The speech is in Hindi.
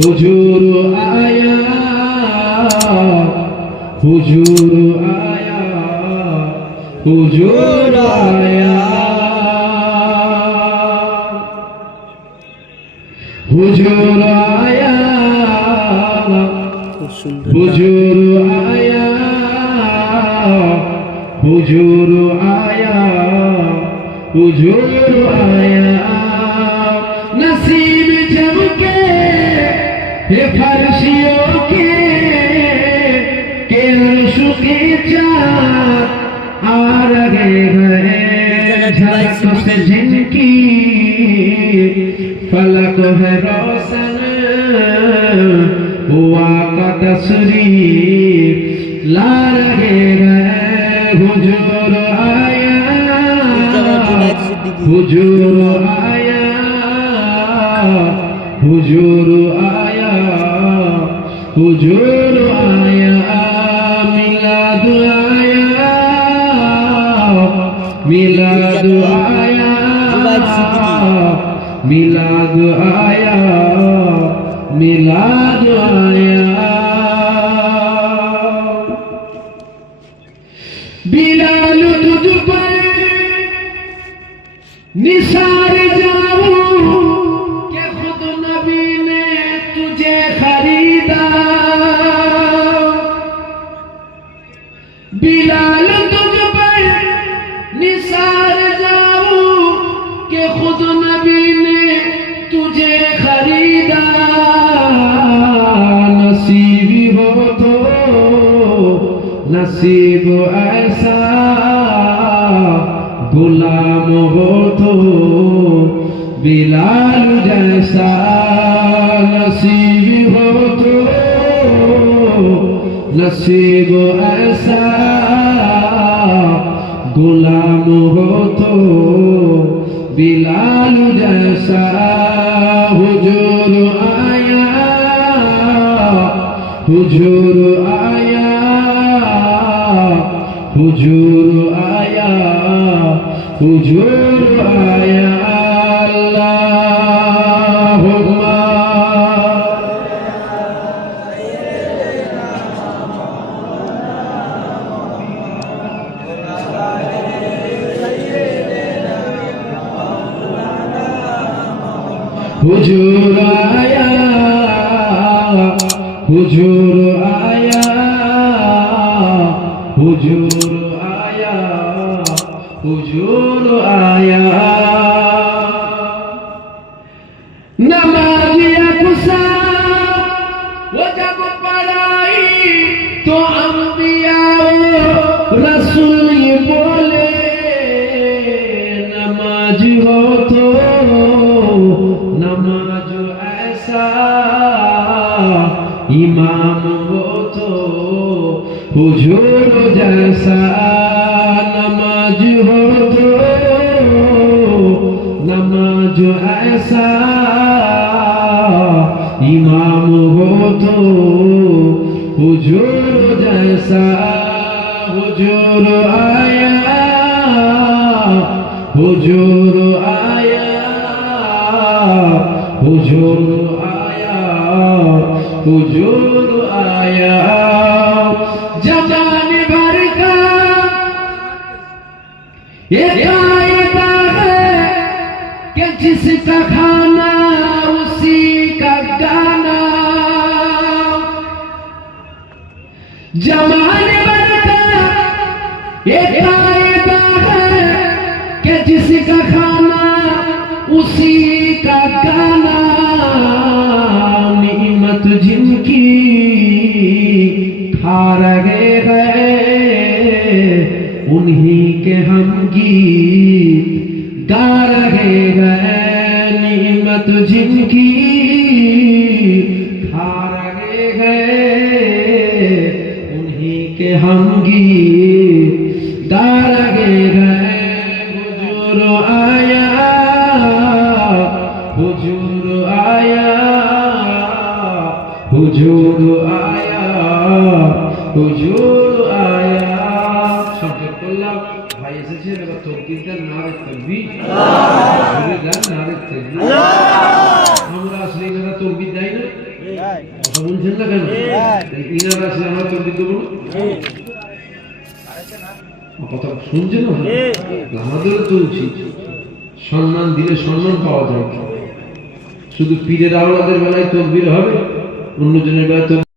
হুজুর আয়া হুজুর আয়া হুজুর আয়া হুজুর আয়া হুজুর আয়া হুজুর আয়া হুজুর আया नसीब चमके ये फर्शियों के अर्शु के चाँद आ रहे हैं झलक से जिनकी फलक है रोशन हुआ का तस्वीर ला रहे हैं हुजूर आया हुजूर आया हुजूर आया हुजूर आया मिलाद आया मिलाद आया मिलाद आया मिलाद आया बिलाल तुझ पर निसार जाऊं कि खुद नबी ने तुझे खरीदा बिलाल तुझ पर निसार जाऊं कि खुद नबी ने तुझे खरीदा नसीबी हो तो नसीब ऐसा गुलाम हो तो बिलाल जैसा नसीब हो तो नसीब ऐसा गुलाम हो तो बिलाल जैसा हुजूर आया हुजूर आया हुजूर आया हुजूर आया अल्लाहुम्मा हुजूर आया हुजूर आया हुजूर आया हुजूर आया नमाज़ अक़सा वो जब पढ़ाई तो अंबिया रसूल ये बोले नमाज हो तो नमाज ऐसा इमाम हो तो हुजूर जैसा नमाज हो तो नमाज ऐसा इमाम हो तो हुजूर जैसा हुजूर आया हुजूर आया हुजूर आया हुजूर आया जमाने भर का ये कायदा है कि जिसका खाना उसी का गाना जमाने भर का ये कायदा है कि जिसका खाना उसी का गाना निमत जिनकी खा रहे हैं उन्हीं के हम गीत गा रहे हैं निमत जिनकी खा रहे हैं उन्हीं के हम गीत गा रहे हैं हुजूर आया हुजूर आया हुजूर आया हुजूर आया শব্দ করলাম ভাই এসেছেন এবার তৌকিরদার নারে তাকবীর আল্লাহ নারে তাকবীর আমরা আসলে এরা তৌকির দেয় না কথা বলছেন না কেন? ইনারা আসলে আমরা তকবির দেবো না? কথা শুনছেন না? আমাদেরও তো উচিত সম্মান দিলে সম্মান পাওয়া যায়। শুধু পীরের আওলাদের বেলায় তকবির হবে, অন্যজনের বেলায়